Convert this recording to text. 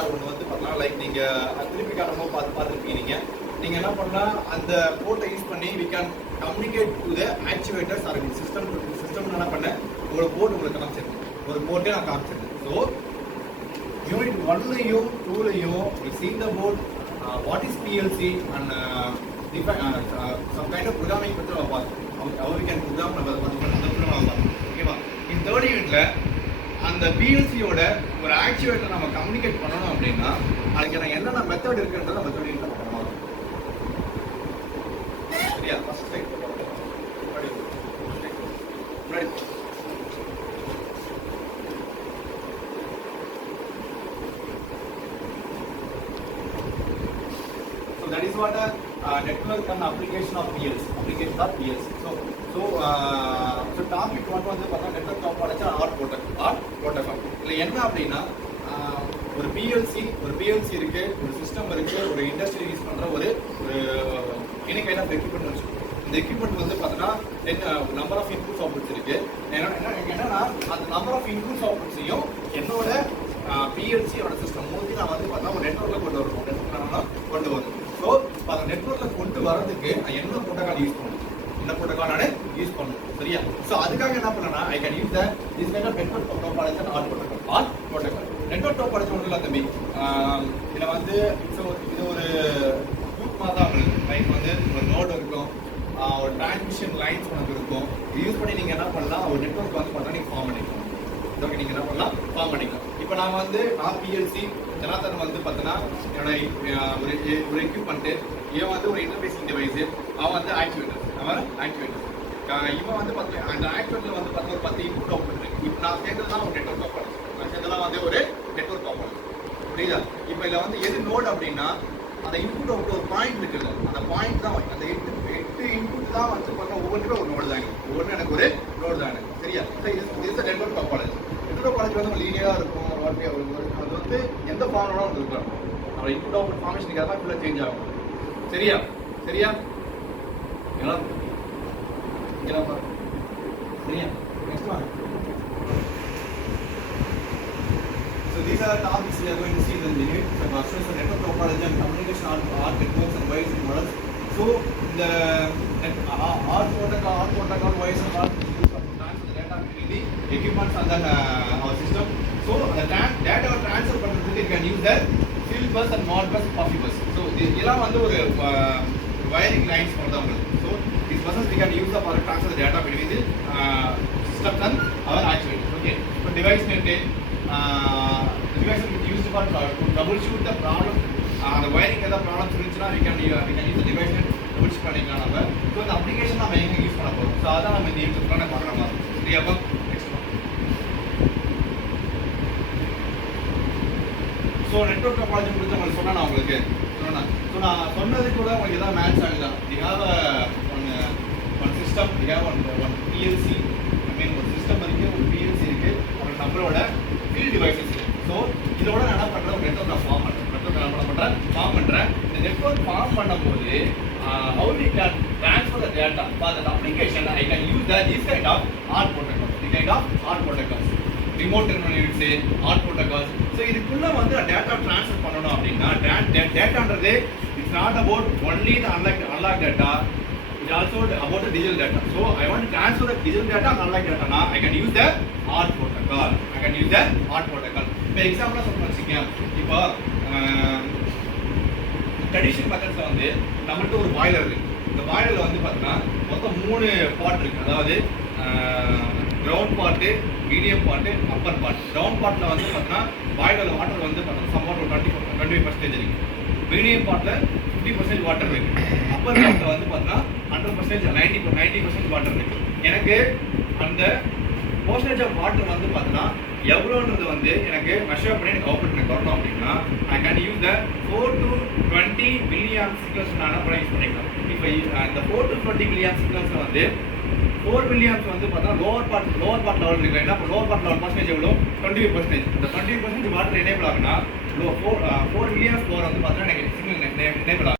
R ஒன்று வந்து பண்ணலாம். லைக் நீங்கள் திருப்பி காட்டும்போது பார்த்துருப்பீங்க. நீங்கள் என்ன பண்ணலாம், அந்த போர்ட்டை யூஸ் பண்ணி we can communicate to the actuators or system என்ன பண்ணேன், ஒரு போர்ட் உங்களுக்கு காமிச்சிருக்கேன், ஒரு போர்ட்டே நான் காமிச்சிருக்கேன். ஸோ யூனிட் 1லையும் 2லையும் we see the board what is PLC and some kind of programming பற்றி நம்ம பார்த்தோம். how we can program நம்ம பார்த்தோம். ஓகேவா? இந்த தேர்ட் யூனிட்ல அந்த பிஎல்சியோட ஒரு ஆக்சுவேட்டர் நம்ம கம்யூனிகேட் பண்ணணும் அப்படின்னா அதுக்கு நான் என்னென்ன மெத்தட் இருக்குன்றத நம்ம தேர்ட் யூனிட்ல பண்ணலாம். சரியா? First slide that is what a network and application of PLC. So topic 1 வந்து பார்த்தா நெட்வொர்க் டாபாலஜி ஆர் புரோட்டோகால். இல்லை என்ன அப்படின்னா ஒரு பிஎல்சி இருக்கு, ஒரு சிஸ்டம் இருக்கு, ஒரு இண்டஸ்ட்ரி யூஸ் பண்ற ஒரு எனி கைண்ட் ஆஃப் எக்யூப்மெண்ட் இருக்கு. இந்த எக்யூப்மெண்ட் வந்து பார்த்தோன்னா நம்பர் ஆஃப் இன்புட்ஸ் அவுட்புட்ஸ் இருக்கு. என்னன்னா அந்த நம்பர் ஆஃப் இன்புட்ஸ் அவுட்புட்ஸையும் என்னோட பிஎல்சியோட சிஸ்டம் மூலி நான் வந்து பார்த்தா ஒரு நெட்வொர்க்கில் கொண்டு வரும். ஸோ அந்த நெட்வொர்க்கில் கொண்டு வரதுக்கு நான் என்ன ப்ரோட்டோகால் யூஸ் பண்ணணும், என்ன ப்ரோட்டோகால் நான் யூஸ் பண்ணணும். சரியா? ஸோ அதுக்காக என்ன பண்ணேன்னா I can use this kind of network topology or protocol. Network topology ஒன்றும் இல்லை தம்பி. இதில் வந்து இது ஒரு குரூப் மாதிரி தான் உங்களுக்கு. லைக் வந்து ஒரு நோடு இருக்கும், ஒரு டிரான்ஸ்மிஷன் லைன்ஸ் உனக்கு இருக்கும். யூஸ் பண்ணி நீங்கள் என்ன பண்ணலாம், ஒரு நெட்வொர்க் வந்து பார்த்தா நீங்கள் ஃபார்ம் பண்ணிக்கலாம். ஓகே, நீங்கள் என்ன பண்ணலாம், ஃபார்ம் பண்ணிக்கலாம். இப்போ நான் பிஎல்சி ஜனாதன் வந்து பார்த்தீங்கன்னா என்னோட ஒரு எக்யூப்மெண்ட்டு, இவன் வந்து ஒரு இன்டர்ஃபேசிங் டிவைஸு, அவன் வந்து ஆக்டிவேட்டர். இவன் வந்து பார்த்தீங்கன்னா அந்த ஆக்டிவேட்டரில் வந்து பார்த்தா ஒரு 10 இன்புட் அவுட்புட் இருக்கு. இப்போ நான் சேர்ந்ததுலாம் ஒரு நெட்வொர்க் ஆப்பாடு, நான் சேர்ந்ததெல்லாம் வந்து ஒரு நெட்வொர்க் ஆப்பாடு. புரியுதா? இப்போ இதில் வந்து எது நோடு அப்படின்னா அந்த இன்புட் அவுட் ஒரு பாயிண்ட் இருக்குல்ல, அந்த பாயிண்ட் தான் அந்த 8 இன்புட் தான் வந்து பார்த்தா ஒவ்வொன்றுக்கும் ஒரு நோடு தாங்க. ஒவ்வொன்றும் எனக்கு ஒரு நோடு தான் எனக்கு. சரியா? இது நெட்வொர்க் டாபாலஜி. நெட்வொர்க் டாபாலஜி வந்து லீனியராக இருக்கும். அது வந்து எந்த ஃபார்மோட வந்து இருக்கலாம். நம்ம இன்புட் அவுட்புட் ஃபார்மேஷனுக்கு எல்லாம் ஃபுல்லாக சேஞ்ச் ஆகும். சரியா? சரியா? சரியா? Next one. So these are the topics we are going to see in the unit. So network topology and communication are networks and wires and models. So the R protocol wires and models used for transfer the data between the equipments and then our system. So the data transfer பண்றதுக்கு you can use the field bus and mod bus, coffee bus. So இதெல்லாம் வந்து ஒரு wiring lines for them. So these buses we can use for transfer the data between the systems and our actuators. Okay. So device net the device is used for troubleshoot the problem. The wiring ஏதாவது problems இருந்துச்சுன்னா we can use the device net troubleshoot பண்ணிக்கலாம் நம்ம. So இந்த application நம்ம எங்கே use பண்ண போகிறோம், so அதான் நம்ம இந்த யூடியூப்ல பார்க்குற மாதிரி. சரியாப்பா? Next one. So network topology குறித்து உங்களுக்கு சொன்னா உங்களுக்கு ஸோ நான் சொன்னது கூட உங்களுக்கு எதாவது மேட்ச் ஆகுதா? We have one system, we have one PLC. I mean ஒரு சிஸ்டம் இருக்குது, ஒரு பிஎல்சி இருக்குது, அப்புறம் நம்மளோட ஃபீல்ட் டிவைசஸ் இருக்குது. ஸோ இதோட நான் என்ன பண்ணுறேன், ஒரு நெட்வொர்க் நான் ஃபார்ம் பண்ணுறேன். ஃபார்ம் பண்ணுறேன். இந்த நெட்வொர்க் ஃபார்ம் பண்ணும்போது how we can transfer the data for that application. I can use this kind of R protocols. Remote terminal units, R protocols. So இதுக்குள்ள வந்து டேட்டா ட்ரான்ஸ்ஃபர் பண்ணணும் அப்படின்னா டேட்டான்றது it's not about only the analog data, it's also about the digital data. So I want to transfer the digital data and analog டேட்டானா I can use the or protocol. இப்போ எக்ஸாம்பிளாக சொல்லணும்னு வச்சுக்கேன். இப்போ traditional மெத்தட்ஸில் வந்து நம்மள்ட்ட ஒரு பாய்லர் இருக்குது. இந்த பாய்லரில் வந்து பார்த்தீங்கன்னா மொத்தம் 3 பார்ட் இருக்குது. அதாவது ground part, medium part, Appar part. Ground பார்ட்டில் வந்து பார்த்தீங்கன்னா பாய்லர் வாட்டர் வந்து பார்த்தீங்கன்னா சம்பாட் ஒரு 25% இருக்குது. மீடியம் பார்ட்டில் 50% வாட்டர் இருக்குது. அப்பர் பார்ட்டில் வந்து பார்த்தீங்கன்னா 100% 90% வாட்டர் இருக்குது. எனக்கு அந்த பர்சன்டேஜ் ஆஃப் வாட்டர் வந்து பார்த்தீங்கன்னா எவ்வளோன்றது வந்து எனக்கு மெஷர் பண்ணி எனக்கு அவுட்புட் எனக்கு வரணும் அப்படின்னா I can use the 4 to 20 milliamp signals நான் என்ன யூஸ் பண்ணிக்கலாம். இப்போ இந்த 4 to 20 மில்லியான் சிக்னல்ஸில் வந்து 4 மில்லியான்ஸ் வந்து பார்த்தா லோவர் பார்ட் லெவல் இருக்கு. ஏன்னா லோவர் பார்ட் லெவல் பர்சன்டேஜ் எவ்வளோ 25%. இந்த 20% வாட்டர் எனேபிள் ஆகுனா 4 மில்லியான்ஸ் ஃப்ளோர் வந்து பார்த்தீங்கன்னா எனக்கு சிக்னல் எனேபிள் ஆகும்.